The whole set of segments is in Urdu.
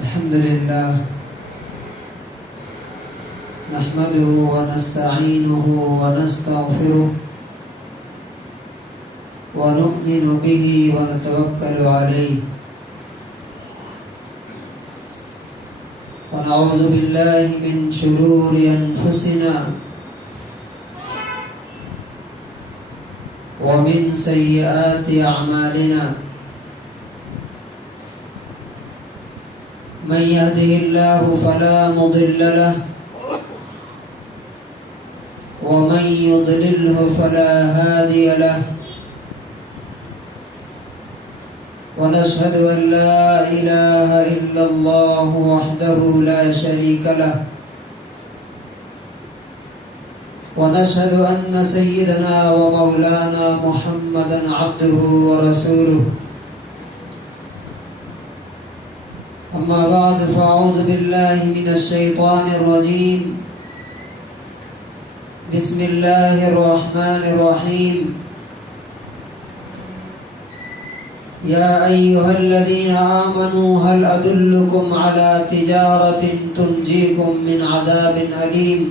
الحمد لله نحمده ونستعينه ونستغفره ونؤمن به ونتوكل عليه ونعوذ بالله من شرور أنفسنا ومن سيئات أعمالنا من يهده الله فلا مضل له ومن يضلله فلا هادي له ونشهد أن لا إله إلا الله وحده لا شريك له ونشهد أن سيدنا ومولانا محمدا عبده ورسوله أما بعد فأعوذ بالله من الشيطان الرجيم بسم الله الرحمن الرحيم يا أيها الذين آمنوا هل أدلكم على تجارة تنجيكم من عذاب أليم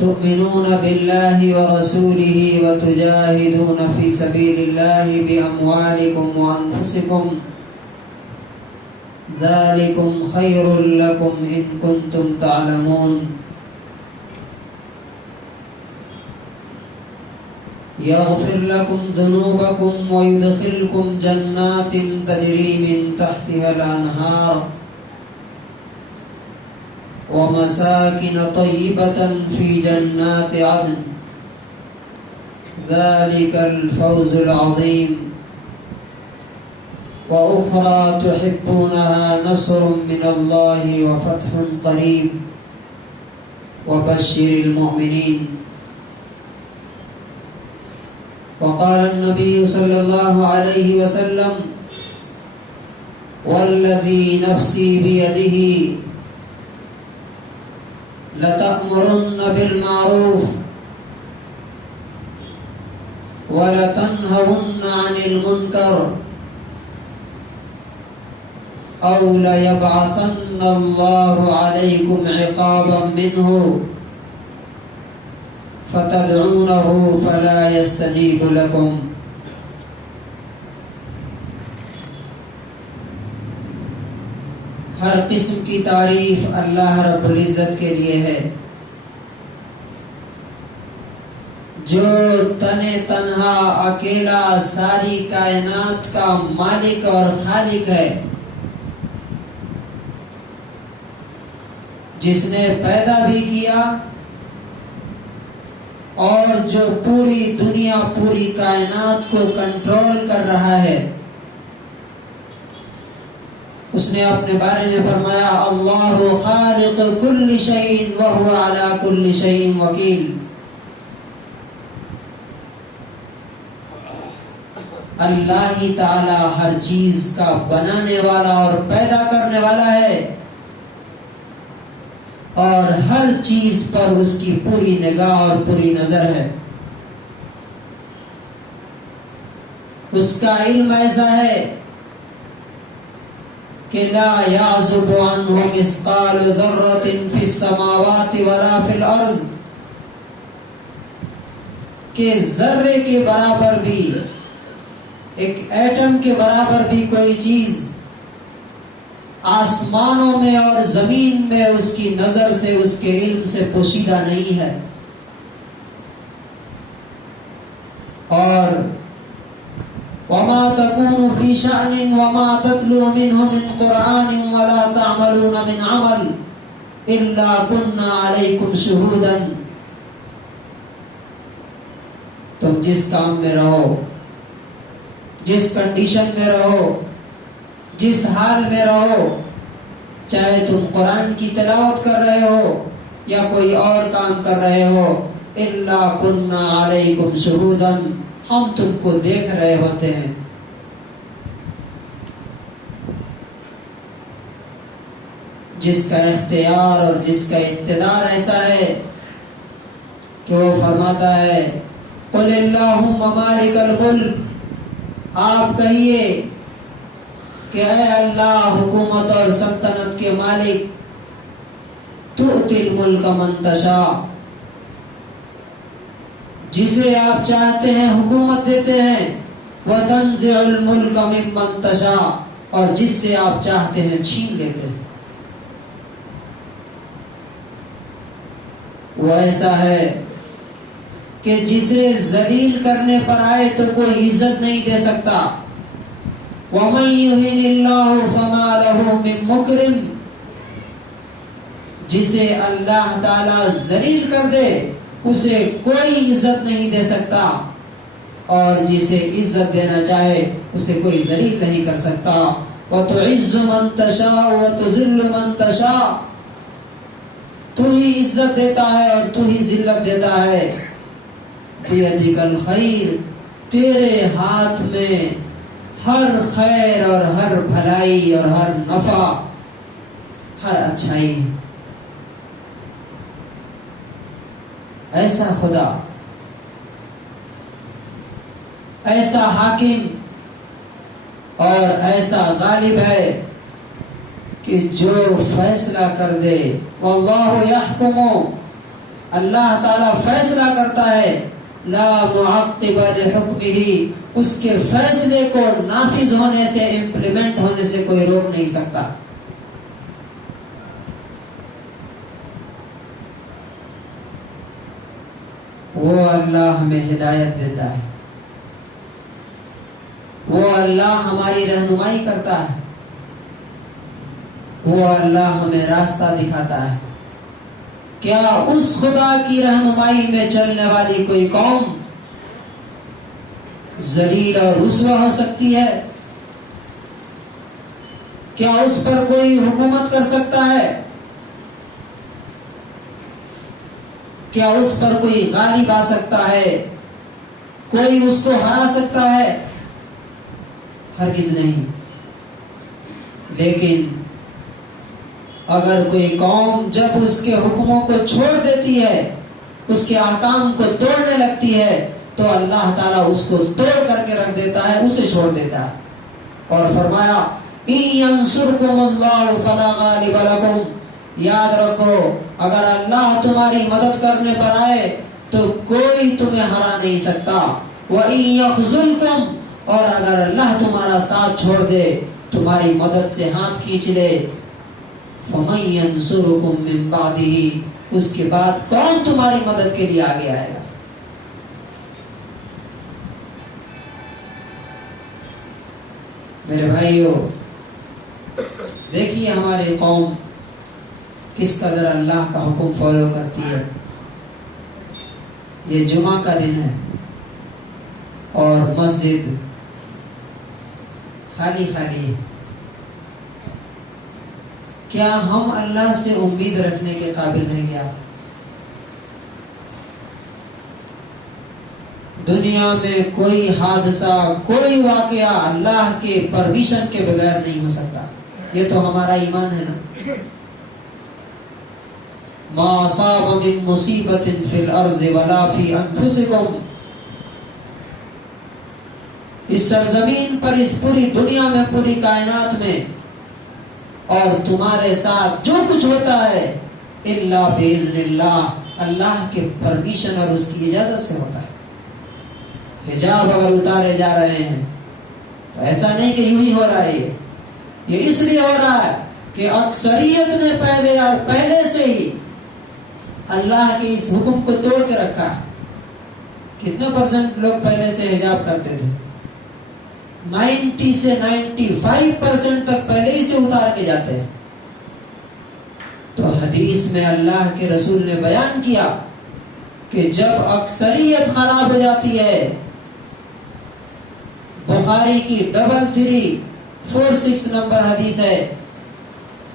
تؤمنون بالله ورسوله وتجاهدون في سبيل الله بأموالكم وأنفسكم ذلكم خير لكم إن كنتم تعلمون يغفر لكم ذنوبكم ويدخلكم جنات تجري من تحتها الأنهار ومساكن طيبة في جنات عدن ذلك الفوز العظيم وأخرى تحبونها نصر من الله وفتح قريب وبشر المؤمنين. وقال النبي صلى الله عليه وسلم والذي نفسي بيده لتأمرن بالمعروف ولتنهون عن المنكر أو ليبعثن الله عليكم عقابا منه فتدعونه فلا يستجيب لكم. ہر قسم کی تعریف اللہ رب العزت کے لیے ہے جو تنے تنہا اکیلا ساری کائنات کا مالک اور خالق ہے، جس نے پیدا بھی کیا اور جو پوری دنیا پوری کائنات کو کنٹرول کر رہا ہے. اس نے اپنے بارے میں فرمایا اللہ خالق کل شیء وهو على کل شیء وکیل. اللہ ہی تعالی ہر چیز کا بنانے والا اور پیدا کرنے والا ہے اور ہر چیز پر اس کی پوری نگاہ اور پوری نظر ہے. اس کا علم ایسا ہے کہ لا يعزب عنه مثقال ذرة في السماوات ولا في الأرض، کہ ذرے کے برابر بھی، ایک ایٹم کے برابر بھی کوئی چیز آسمانوں میں اور زمین میں اس کی نظر سے، اس کے علم سے پوشیدہ نہیں ہے. اور وما تكون في شأن وما تتلو منه من قرآن ولا تعملون من عمل إلا كنا عليكم شهودا. تم جس کام میں رہو، جس کنڈیشن میں رہو، جس حال میں رہو، چاہے تم قرآن کی تلاوت کر رہے ہو یا کوئی اور کام کر رہے ہو، إلا كنا عليكم شهودا، ہم تم کو دیکھ رہے ہوتے ہیں. جس کا اختیار اور جس کا اقتدار ایسا ہے کہ وہ فرماتا ہے قل اللہم مالک الملک آپ کہیے کہ اے اللہ حکومت اور سلطنت کے مالک، تؤتی الملک من تشاء، جسے آپ چاہتے ہیں حکومت دیتے ہیں، وتنزع الملک ممن تشاء، اور جس سے آپ چاہتے ہیں چھین لیتے ہیں۔ وہ ایسا ہے کہ جسے ذلیل کرنے پر آئے تو کوئی عزت نہیں دے سکتا۔ وَمَن يُهِنِ اللَّهُ فَمَا لَهُ مِن مُكْرِمٍ، جسے اللہ تعالی ذلیل کر دے اسے کوئی عزت نہیں دے سکتا، اور جسے عزت دینا چاہے اسے کوئی ذلیل نہیں کر سکتا۔ وَتُعِزُّ مَن تَشَاءُ وَتُذِلُّ مَن تَشَاءُ، تو ہی عزت دیتا ہے اور تو ہی ذلت دیتا ہے۔ بِيَدِكَ الْخَيْرُ، تیرے ہاتھ میں ہر خیر اور ہر بھلائی اور ہر نفع، ہر اچھائی۔ ایسا خدا، ایسا حاکم اور ایسا غالب ہے کہ جو فیصلہ کر دے، واللہ یحکم، اللہ تعالی فیصلہ کرتا ہے، لا معقب لحکمہ، اس کے فیصلے کو نافذ ہونے سے، امپلیمنٹ ہونے سے کوئی روک نہیں سکتا۔ وہ اللہ ہمیں ہدایت دیتا ہے، وہ اللہ ہماری رہنمائی کرتا ہے، وہ اللہ ہمیں راستہ دکھاتا ہے۔ کیا اس خدا کی رہنمائی میں چلنے والی کوئی قوم ذلیل اور رسوا ہو سکتی ہے؟ کیا اس پر کوئی حکومت کر سکتا ہے؟ کیا اس پر کوئی غالب آ سکتا ہے؟ کوئی اس کو ہرا سکتا ہے؟ ہرگز نہیں۔ لیکن اگر کوئی قوم جب اس کے حکموں کو چھوڑ دیتی ہے، اس کے احکام کو توڑنے لگتی ہے، تو اللہ تعالیٰ اس کو توڑ کر کے رکھ دیتا ہے، اسے چھوڑ دیتا ہے۔ اور فرمایا إِن يَنصُرْكُمُ اللَّهُ فَلَا غَالِبَ لَكُمْ، یاد رکھو اگر اللہ تمہاری مدد کرنے پر آئے تو کوئی تمہیں ہرا نہیں سکتا۔ وَإِن يَخْذُلْكُمْ، اور اگر اللہ تمہارا ساتھ چھوڑ دے، تمہاری مدد سے ہاتھ کھینچ لے، فَمَن يَنصُرُكُم مِّن بَعْدِهِ، اس کے بعد کون تمہاری مدد کے لیے آگے آئے گا؟ میرے بھائیو، دیکھیے ہماری قوم کس قدر اللہ کا حکم فالو کرتی ہے۔ یہ جمعہ کا دن ہے اور مسجد خالی خالی ہے۔ کیا ہم اللہ سے امید رکھنے کے قابل ہیں؟ کیا دنیا میں کوئی حادثہ، کوئی واقعہ اللہ کے پرمیشن کے بغیر نہیں ہو سکتا؟ یہ تو ہمارا ایمان ہے نا۔ ما اصاب من مصیبت فی الارض ولا فی انفسکم، اس سرزمین پر، اس پوری دنیا میں، پوری کائنات میں، اور تمہارے ساتھ جو کچھ ہوتا ہے الا باذن اللہ، اللہ کے پرمیشن اور اس کی اجازت سے ہوتا ہے۔ حجاب اگر اتارے جا رہے ہیں تو ایسا نہیں کہ یوں ہی ہو رہا ہے، یہ اس لیے ہو رہا ہے کہ اکثریت نے پہلے سے ہی اللہ کے اس حکم کو توڑ کے رکھا ہے۔ کتنے پرسنٹ لوگ پہلے سے حجاب کرتے تھے؟ 90 سے 95% تک پہلے ہی سے اتار کے جاتے ہیں۔ تو حدیث میں اللہ کے رسول نے بیان کیا کہ جب اکثریت خراب ہو جاتی ہے، بخاری کی 3346 نمبر حدیث ہے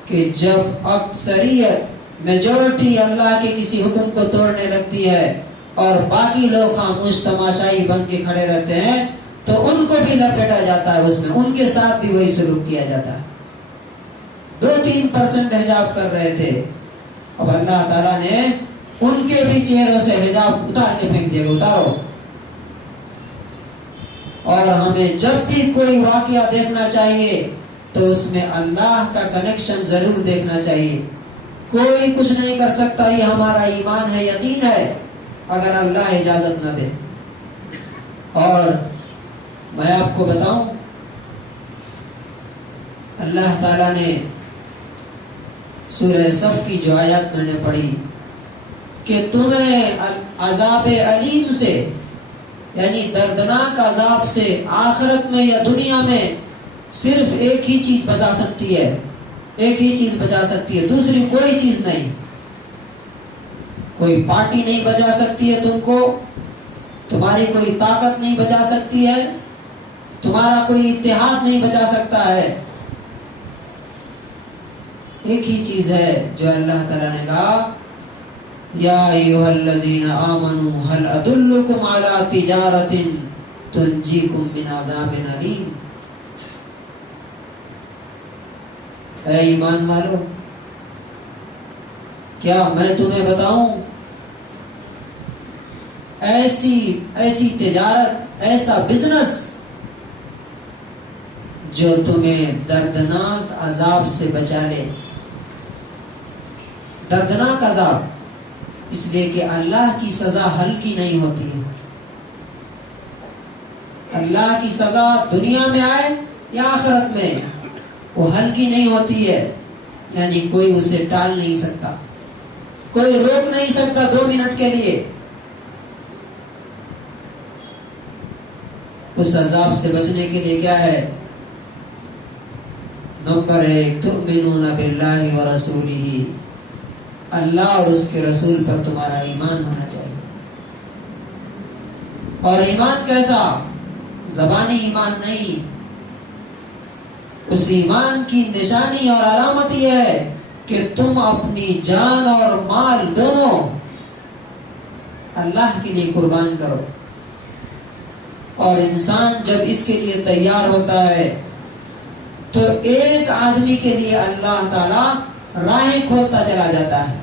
کہ جب اکثریت، میجورٹی اللہ کے کسی حکم کو توڑنے لگتی ہے اور باقی لوگ خاموش تماشائی بن کے کھڑے رہتے ہیں، تو ان کو بھی لپیٹا جاتا ہے اس میں، ان کے ساتھ بھی وہی سلوک کیا جاتا ہے۔ 2-3% حجاب کر رہے تھے، اب اللہ تعالیٰ نے ان کے بھی چہروں سے حجاب اتار کے پھینک دیا، اتارو۔ اور ہمیں جب بھی کوئی واقعہ دیکھنا چاہیے تو اس میں اللہ کا کنیکشن ضرور دیکھنا چاہیے. کوئی کچھ نہیں کر سکتا، یہ ہمارا ایمان ہے، یقین ہے، اگر اللہ اجازت نہ دے. اور میں آپ کو بتاؤں، اللہ تعالیٰ نے سورہ صف کی جو آیات میں نے پڑھی کہ تمہیں عذاب علیم سے، یعنی دردناک عذاب سے آخرت میں یا دنیا میں صرف ایک ہی چیز بچا سکتی ہے، ایک ہی چیز بچا سکتی ہے، دوسری کوئی چیز نہیں. کوئی پارٹی نہیں بچا سکتی ہے تم کو، تمہاری کوئی طاقت نہیں بچا سکتی ہے، تمہارا کوئی اتحاد نہیں بچا سکتا ہے. ایک ہی چیز ہے جو اللہ تعالیٰ نے کہا، یا ایھا الذین آمنوا هل ادلکم علی تجارۃ تنجیکم من عذاب علیم. اے ایمان والو، کیا میں تمہیں بتاؤں ایسی تجارت، ایسا بزنس جو تمہیں دردناک عذاب سے بچا لے. دردناک عذاب، اس لیے کہ اللہ کی سزا ہلکی نہیں ہوتی ہے. اللہ کی سزا دنیا میں آئے یا آخرت میں، وہ ہلکی نہیں ہوتی ہے. یعنی کوئی اسے ٹال نہیں سکتا، کوئی روک نہیں سکتا 2 منٹ کے لیے. اس عذاب سے بچنے کے لیے کیا ہے؟ نمبر 1، تؤمنون باللہ ورسولہ، اللہ اور اس کے رسول پر تمہارا ایمان ہونا چاہیے. اور ایمان کیسا؟ زبانی ایمان نہیں. اس ایمان کی نشانی اور علامت یہ ہے کہ تم اپنی جان اور مال دونوں اللہ کے لیے قربان کرو. اور انسان جب اس کے لیے تیار ہوتا ہے تو ایک آدمی کے لیے اللہ تعالی راہیں کھولتا چلا جاتا ہے.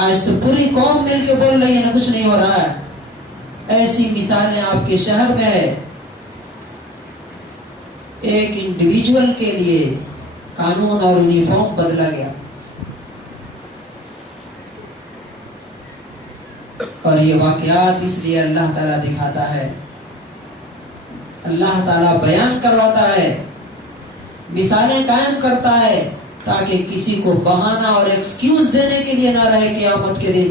آج تو پوری قوم مل کے بول رہی ہے نا، کچھ نہیں ہو رہا ہے. ایسی مثالیں آپ کے شہر میں ہے. ایک انڈیویجول کے لیے قانون اور یونیفارم بدلا گیا، اور یہ واقعات اس لیے اللہ تعالیٰ دکھاتا ہے، اللہ تعالیٰ بیان کرواتا ہے، مثالیں قائم کرتا ہے، تاکہ کسی کو بہانہ اور ایکسکیوز دینے کے لیے نہ رہے قیامت کے دن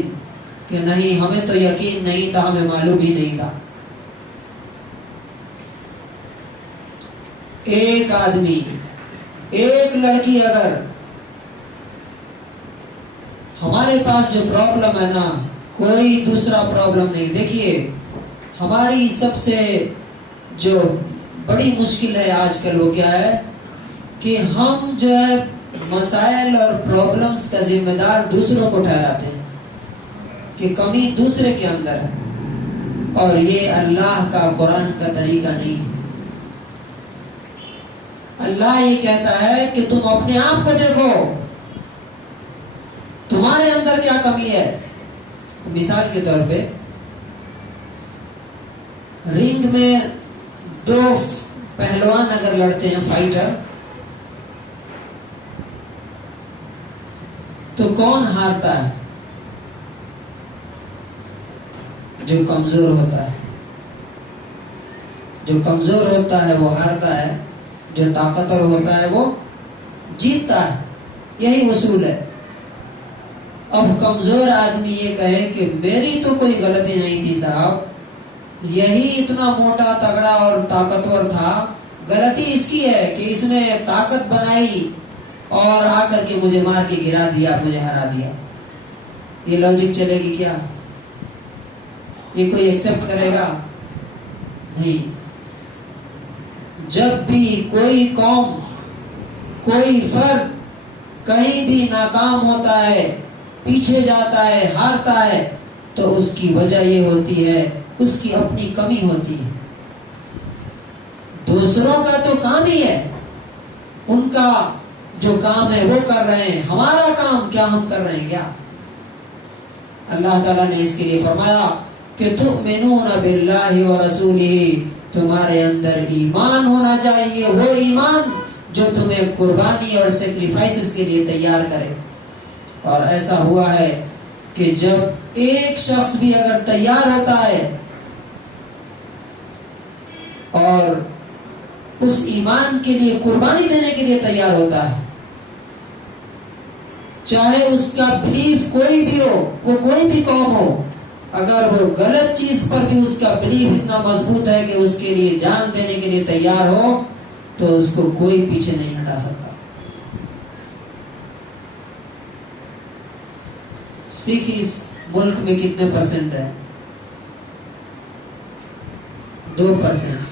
کہ نہیں ہمیں تو یقین نہیں تھا، ہمیں معلوم ہی نہیں تھا. ایک آدمی، ایک لڑکی، اگر ہمارے پاس جو پرابلم ہے نا، کوئی دوسرا پرابلم نہیں. دیکھیے ہماری سب سے جو بڑی مشکل ہے آج کل وہ کیا ہے کہ ہم جو ہے مسائل اور پرابلمز کا ذمہ دار دوسروں کو ٹھہراتے ہیں کہ کمی دوسرے کے اندر ہے. اور یہ اللہ کا قرآن کا طریقہ نہیں ہے. اللہ یہ کہتا ہے کہ تم اپنے آپ کو دیکھو، تمہارے اندر کیا کمی ہے. مثال کے طور پہ رنگ میں 2 پہلوان اگر لڑتے ہیں، فائٹر، تو کون ہارتا ہے؟ جو کمزور ہوتا ہے. جو کمزور ہوتا ہے وہ ہارتا ہے، جو طاقتور ہوتا ہے وہ جیتتا ہے. یہی اصول ہے. اب کمزور آدمی یہ کہے کہ میری تو کوئی غلطی نہیں تھی صاحب، یہی اتنا موٹا تگڑا اور طاقتور تھا، غلطی اس کی ہے کہ اس نے طاقت بنائی اور آ کر کے مجھے مار کے گرا دیا، مجھے ہرا دیا. یہ لاجک چلے گی کیا؟ یہ کوئی ایکسپٹ کرے گا؟ نہیں. جب بھی کوئی قوم، کوئی فرد کہیں بھی ناکام ہوتا ہے، پیچھے جاتا ہے، ہارتا ہے، تو اس کی وجہ یہ ہوتی ہے اس کی اپنی کمی ہوتی ہے. دوسروں کا تو کام ہی ہے، ان کا جو کام ہے وہ کر رہے ہیں، ہمارا کام کیا ہم کر رہے ہیں کیا؟ اللہ تعالیٰ نے اس کے لیے فرمایا کہ تؤمنون باللہ ورسولہ، تمہارے اندر ایمان ہونا چاہیے، وہ ایمان جو تمہیں قربانی اور سیکریفائسز کے لیے تیار کرے۔ اور ایسا ہوا ہے کہ جب ایک شخص بھی اگر تیار ہوتا ہے اور اس ایمان کے لیے قربانی دینے کے لیے تیار ہوتا ہے، چاہے اس کا بلیف کوئی بھی ہو، وہ کوئی بھی قوم ہو، اگر وہ غلط چیز پر بھی اس کا بلیف اتنا مضبوط ہے کہ اس کے لیے جان دینے کے لیے تیار ہو، تو اس کو کوئی پیچھے نہیں ہٹا سکتا۔ سکھ اس ملک میں کتنے پرسنٹ ہے؟ 2%۔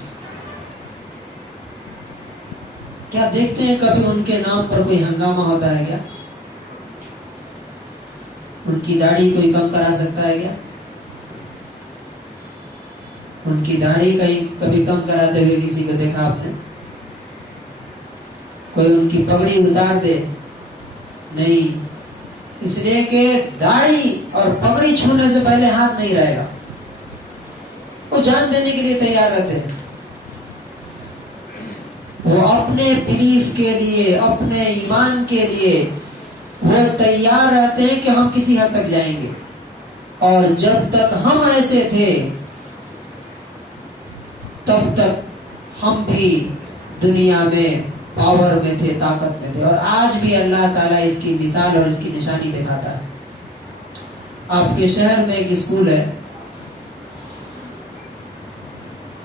کیا دیکھتے ہیں کبھی ان کے نام پر کوئی ہنگامہ ہوتا ہے کیا؟ ان کی داڑھی کوئی کم کرا سکتا ہے کیا؟ ان کی داڑھی کبھی کم کراتے ہوئے کسی کو دیکھا آپ نے؟ کوئی ان کی پگڑی اتار دے؟ نہیں، اس لیے کہ داڑھی اور پگڑی چھونے سے پہلے ہاتھ نہیں رہے گا، وہ جان دینے کے لیے تیار رہتے ہیں۔ وہ اپنے بلیف کے لیے، اپنے ایمان کے لیے وہ تیار رہتے ہیں کہ ہم کسی حد تک جائیں گے۔ اور جب تک ہم ایسے تھے تب تک ہم بھی دنیا میں پاور میں تھے، طاقت میں تھے، اور آج بھی اللہ تعالیٰ اس کی مثال اور اس کی نشانی دکھاتا ہے۔ آپ کے شہر میں ایک اسکول ہے،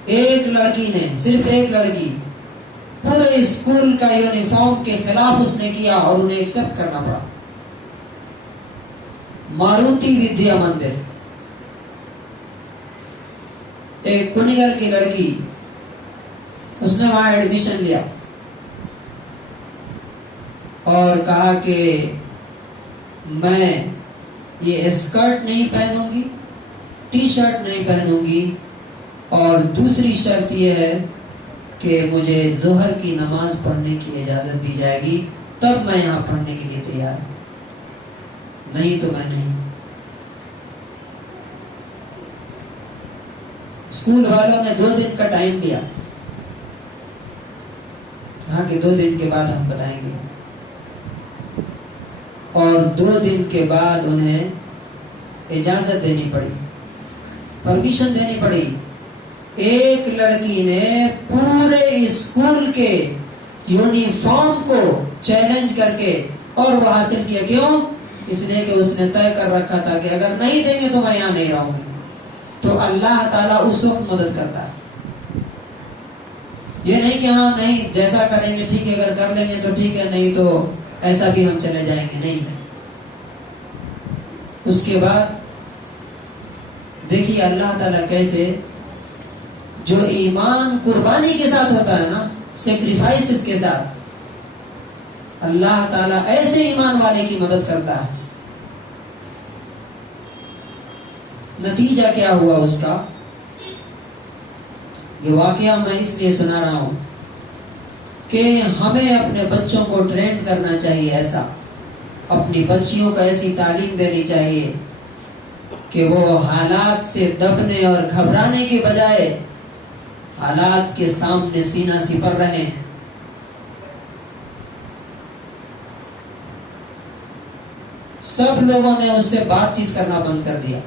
ایک لڑکی نے، صرف ایک لڑکی، پورے اسکول کا یونیفارم کے خلاف اس نے کیا اور انہیں ایکسپٹ کرنا پڑا۔ ماروتی ودیا مندر، ایک کنیگل کی لڑکی، اس نے وہاں ایڈمیشن لیا اور کہا کہ میں یہ اسکرٹ نہیں پہنوں گی، ٹی شرٹ نہیں پہنوں گی، اور دوسری شرط یہ ہے کہ مجھے ظہر کی نماز پڑھنے کی اجازت دی جائے گی، تب میں یہاں پڑھنے کے لیے تیار ہوں، نہیں تو میں نہیں۔ اسکول والوں نے 2 دن کا ٹائم دیا، کہا کہ 2 دن کے بعد ہم بتائیں گے، اور 2 دن کے بعد انہیں اجازت دینی پڑی، پرمیشن دینی پڑی۔ ایک لڑکی نے پورے اسکول کے یونیفارم کو چیلنج کر کے اور وہ حاصل کیا، کیوں؟ اس لیے کہ اس نے طے کر رکھا تھا کہ اگر نہیں دیں گے تو میں یہاں نہیں رہوں گی۔ تو اللہ تعالیٰ اس وقت مدد کرتا ہے، یہ نہیں کہ ہاں نہیں جیسا کریں گے ٹھیک ہے، اگر کر لیں گے تو ٹھیک ہے، نہیں تو ایسا بھی ہم چلے جائیں گے، نہیں۔ اس کے بعد دیکھیے اللہ تعالیٰ کیسے، جو ایمان قربانی کے ساتھ ہوتا ہے نا، سیکریفائسز کے ساتھ، اللہ تعالیٰ ایسے ایمان والے کی مدد کرتا ہے۔ نتیجہ کیا ہوا اس کا؟ یہ واقعہ میں اس لیے سنا رہا ہوں کہ ہمیں اپنے بچوں کو ٹرین کرنا چاہیے، ایسا اپنی بچیوں کو ایسی تعلیم دینی چاہیے کہ وہ حالات سے دبنے اور گھبرانے کے بجائے حالات کے سامنے سینہ سپر رہیں۔ سب لوگوں نے اس سے بات چیت کرنا بند کر دیا،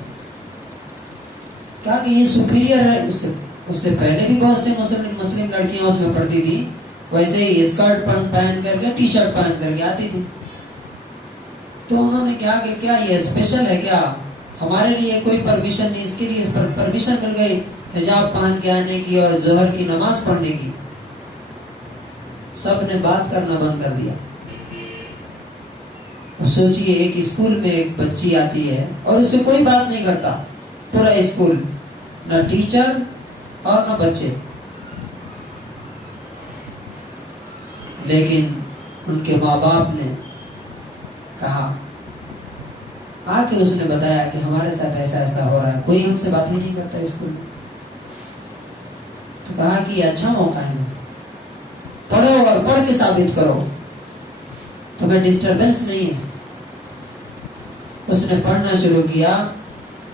کہا کہ یہ سپیریئر ہے، اس سے پہلے بھی بہت سے مسلم لڑکیاں اس میں پڑھتی تھی، ویسے ہی اسکرٹ پہن کر کے، ٹی شرٹ پہن کر کے آتی تھی۔ تو انہوں نے کہا کہ کیا یہ اسپیشل ہے کیا، ہمارے لیے کوئی پرمیشن نہیں؟ اس کے لیے پرمیشن مل گئی حجاب پہن کے آنے کی اور ظہر کی نماز پڑھنے کی۔ سب نے بات کرنا بند کر دیا۔ سوچئے ایک اسکول میں ایک بچی آتی ہے اور اس سے کوئی بات نہیں کرتا، پورا اسکول، نہ ٹیچر اور نہ بچے، لیکن ان کے ماں باپ نے کہا، آ کے اس نے بتایا کہ ہمارے ساتھ ایسا ایسا ہو رہا ہے، کوئی ہم سے بات ہی نہیں کرتا اسکول میں۔ تو کہا کہ یہ اچھا موقع ہے، پڑھو اور پڑھ کے ثابت کرو، تمہیں ڈسٹربنس نہیں ہے۔ اس نے پڑھنا شروع کیا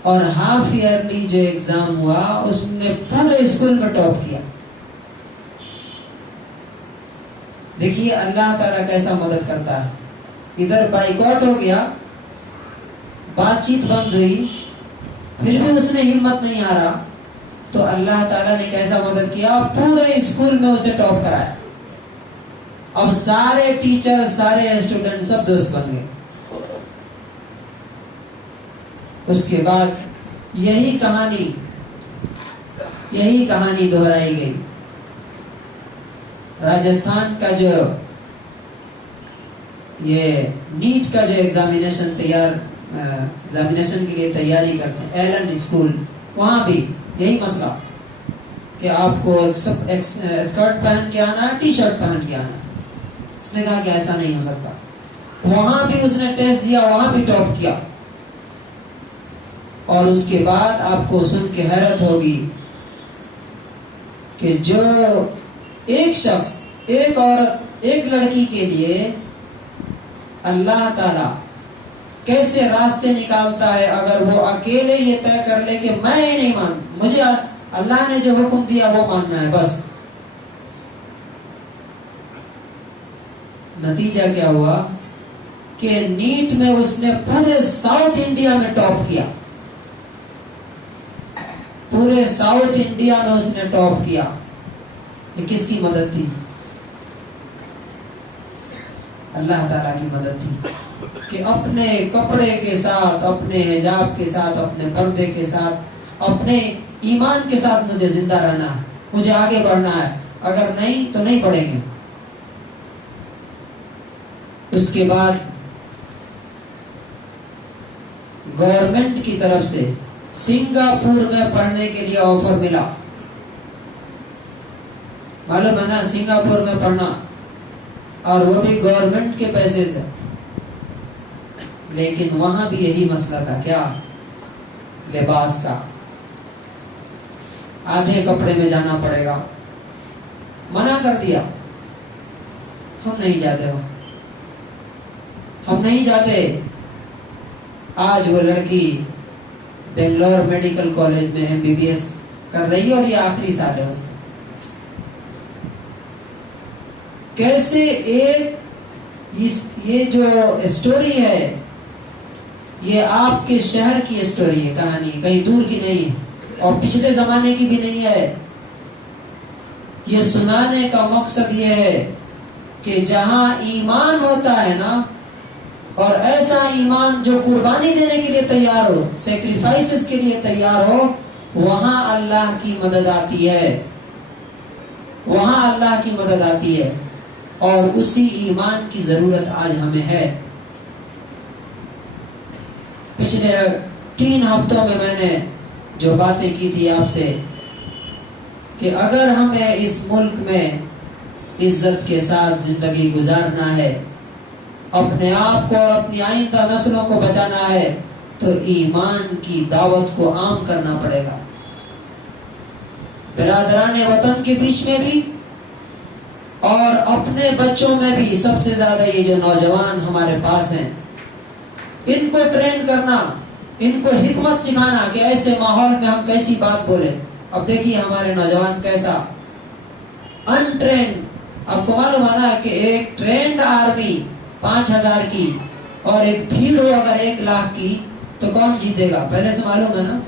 اور ہاف ایئرلی جو ایگزام ہوا اس نے پورے اسکول میں ٹاپ کیا. دیکھیے اللہ تعالیٰ کیسا مدد کرتا ہے. ادھر بائیکاٹ ہو گیا, بات چیت بند ہوئی, پھر بھی اس نے ہمت نہیں ہارا, تو اللہ تعالیٰ نے کیسا مدد کیا, پورے اسکول میں اسے ٹاپ کرایا. اب سارے ٹیچر, سارے اسٹوڈنٹ سب دوست بن گئے. اس کے بعد یہی کہانی دہرائی گئی. راجستھان کا جو یہ نیٹ کا جو ایگزامینیشن کے لیے تیاری کرتے ہیں, ایلن اسکول, وہاں بھی یہی مسئلہ کہ آپ کو اسکرٹ پہن کے آنا ہے, ٹی شرٹ پہن کے آنا ہے. اس نے کہا کہ ایسا نہیں ہو سکتا. وہاں بھی اس نے ٹیسٹ دیا, وہاں بھی ٹاپ کیا. اور اس کے بعد آپ کو سن کے حیرت ہوگی کہ جو ایک شخص, ایک عورت, ایک لڑکی کے لیے اللہ تعالی کیسے راستے نکالتا ہے. اگر وہ اکیلے یہ طے کر لے کہ میں یہ نہیں مانتا, مجھے اللہ نے جو حکم دیا وہ ماننا ہے بس. نتیجہ کیا ہوا کہ نیٹ میں اس نے پورے ساؤتھ انڈیا میں ٹاپ کیا. پورے ساؤتھ انڈیا میں اس نے ٹاپ کیا. یہ کس کی مدد تھی؟ اللہ تعالیٰ کی مدد تھی کہ اپنے کپڑے کے ساتھ, اپنے حجاب کے ساتھ, اپنے پردے کے ساتھ, اپنے ایمان کے ساتھ مجھے زندہ رہنا ہے, مجھے آگے بڑھنا ہے, اگر نہیں تو نہیں پڑھیں گے. اس کے بعد گورنمنٹ کی طرف سے سنگاپور میں پڑھنے کے لیے آفر ملا. معلوم ہے نا, سنگاپور میں پڑھنا, اور وہ بھی گورنمنٹ کے پیسے سے. لیکن وہاں بھی یہی مسئلہ تھا, کیا؟ لباس کا. آدھے کپڑے میں جانا پڑے گا. منع کر دیا, ہم نہیں جاتے وہاں, ہم نہیں جاتے. آج وہ لڑکی بنگلور میڈیکل کالج میں MBBS کر رہی ہے اور یہ آخری سال ہے اس کا. کیسے یہ جو اسٹوری ہے یہ آپ کے شہر کی اسٹوری ہے, کہانی کہیں دور کی نہیں ہے, اور پچھلے زمانے کی بھی نہیں ہے. یہ سنانے کا مقصد یہ ہے کہ جہاں ایمان ہوتا ہے نا, اور ایسا ایمان جو قربانی دینے کے لیے تیار ہو, سیکریفائسز کے لیے تیار ہو, وہاں اللہ کی مدد آتی ہے. وہاں اللہ کی مدد آتی ہے. اور اسی ایمان کی ضرورت آج ہمیں ہے. پچھلے 3 ہفتوں میں نے جو باتیں کی تھی آپ سے کہ اگر ہمیں اس ملک میں عزت کے ساتھ زندگی گزارنا ہے, اپنے آپ کو اور اپنی آئندہ نسلوں کو بچانا ہے, تو ایمان کی دعوت کو عام کرنا پڑے گا. برادران وطن کے بیچ میں بھی اور اپنے بچوں میں بھی. سب سے زیادہ یہ جو نوجوان ہمارے پاس ہیں, ان کو ٹرین کرنا, ان کو حکمت سکھانا کہ ایسے ماحول میں ہم کیسی بات بولیں. اب دیکھیے ہمارے نوجوان کیسا انٹرینڈ. آپ کو معلوم ہے نا کہ ایک ٹرینڈ آرمی 5000 کی اور ایک بھیڑ ہو اگر 1 لاکھ کی, تو کون جیتے گا؟ پہلے سے معلوم ہے نا,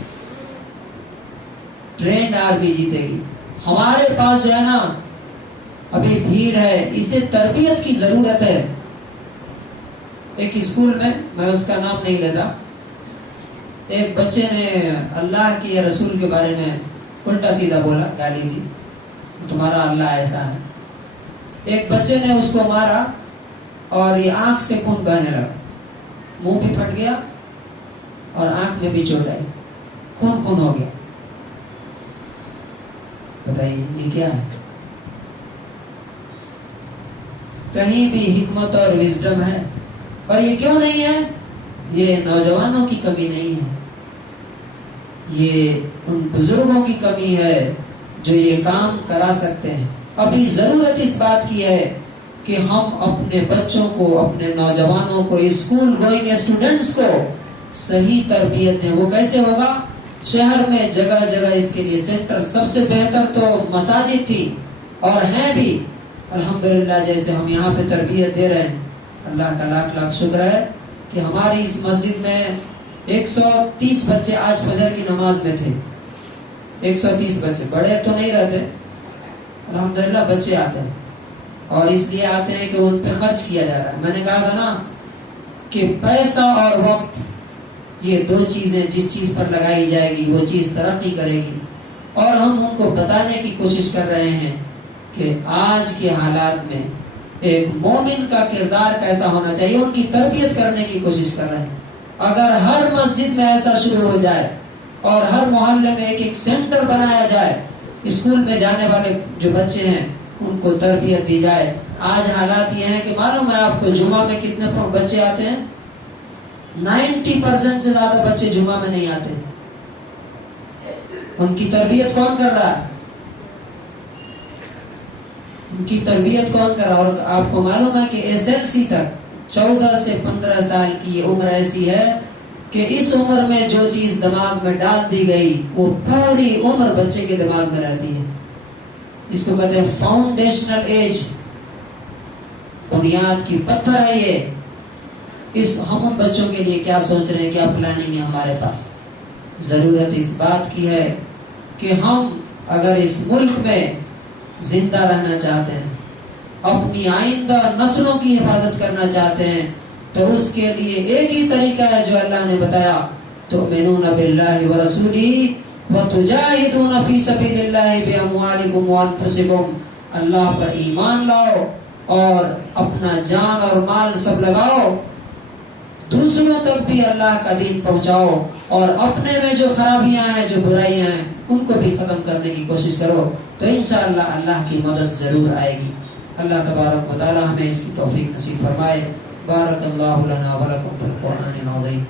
ٹرینڈ آرمی جیتے گی. ہمارے پاس جو ہے نا ابھی بھیڑ ہے, اسے تربیت کی ضرورت ہے. ایک اسکول میں اس کا نام نہیں لیتا, ایک بچے نے اللہ کے رسول کے بارے میں الٹا سیدھا بولا, گالی دی, تمہارا اللہ ایسا ہے. ایک بچے نے اس کو مارا اور یہ آنکھ سے خون بہنے لگا, منہ بھی پھٹ گیا اور آنکھ میں بھی چوٹ آئی, خون ہو گیا. بتائیے یہ کیا ہے؟ کہیں بھی حکمت اور وزڈم ہے. اور یہ کیوں نہیں ہے؟ یہ نوجوانوں کی کمی نہیں ہے, یہ ان بزرگوں کی کمی ہے جو یہ کام کرا سکتے ہیں. ابھی ضرورت اس بات کی ہے کہ ہم اپنے بچوں کو, اپنے نوجوانوں کو, اسکول گوئنگ اسٹوڈنٹس کو صحیح تربیت دیں. وہ کیسے ہوگا؟ شہر میں جگہ جگہ اس کے لیے سینٹر، سب سے بہتر تو مساجد تھی اور ہیں بھی الحمدللہ. جیسے ہم یہاں پہ تربیت دے رہے ہیں، اللہ کا لاکھ لاکھ شکر ہے کہ ہماری اس مسجد میں 130 بچے آج فجر کی نماز میں تھے. 130 بچے، بڑے تو نہیں رہتے الحمدللہ، بچے آتے ہیں اور اس لیے آتے ہیں کہ ان پہ خرچ کیا جا رہا ہے. میں نے کہا تھا نا کہ پیسہ اور وقت، یہ دو چیزیں جس چیز پر لگائی جائے گی وہ چیز ترقی کرے گی. اور ہم ان کو بتانے کی کوشش کر رہے ہیں کہ آج کے حالات میں ایک مومن کا کردار کیسا ہونا چاہیے، ان کی تربیت کرنے کی کوشش کر رہے ہیں. اگر ہر مسجد میں ایسا شروع ہو جائے اور ہر محلے میں ایک ایک سینٹر بنایا جائے، اسکول میں جانے والے جو بچے ہیں ان کو تربیت دی جائے. آج حالات یہ ہیں کہ معلوم ہے آپ کو جمعہ میں کتنے بچے آتے ہیں؟ 90% سے زیادہ بچے جمعہ میں نہیں آتے. ان کی تربیت کون کر رہا ہے؟ ان کی تربیت کون کر رہا ہے؟ اور آپ کو معلوم ہے کہ SLC تک 14 سے 15 سال کی یہ عمر ایسی ہے کہ اس عمر میں جو چیز دماغ میں ڈال دی گئی وہ پوری عمر بچے کے دماغ میں رہتی ہے. اس کو کہتے ہیں فاؤنڈیشنل ایج، بنیاد کی پتھر ہے یہ. ہم ان بچوں کے لیے کیا سوچ رہے ہیں، کیا پلاننگ ہے ہمارے پاس؟ ضرورت اس بات کی ہے کہ ہم اگر اس ملک میں زندہ رہنا چاہتے ہیں، اپنی آئندہ نسلوں کی حفاظت کرنا چاہتے ہیں، تو اس کے لیے ایک ہی طریقہ ہے جو اللہ نے بتایا، تؤمنون باللہ ورسولہ وتجاہدون فی سبیل اللہ باموالکم وانفسکم. اللہ پر ایمان لاؤ اور اپنا جان اور مال سب لگاؤ، دوسروں تک بھی اللہ کا دین پہنچاؤ، اور اپنے میں جو خرابیاں ہیں، جو برائیاں ہیں، ان کو بھی ختم کرنے کی کوشش کرو. تو انشاءاللہ اللہ کی مدد ضرور آئے گی. اللہ تبارک و تعالی ہمیں اس کی توفیق نصیب فرمائے. بارک اللہ لنا ولکم فی القرآن العظیم.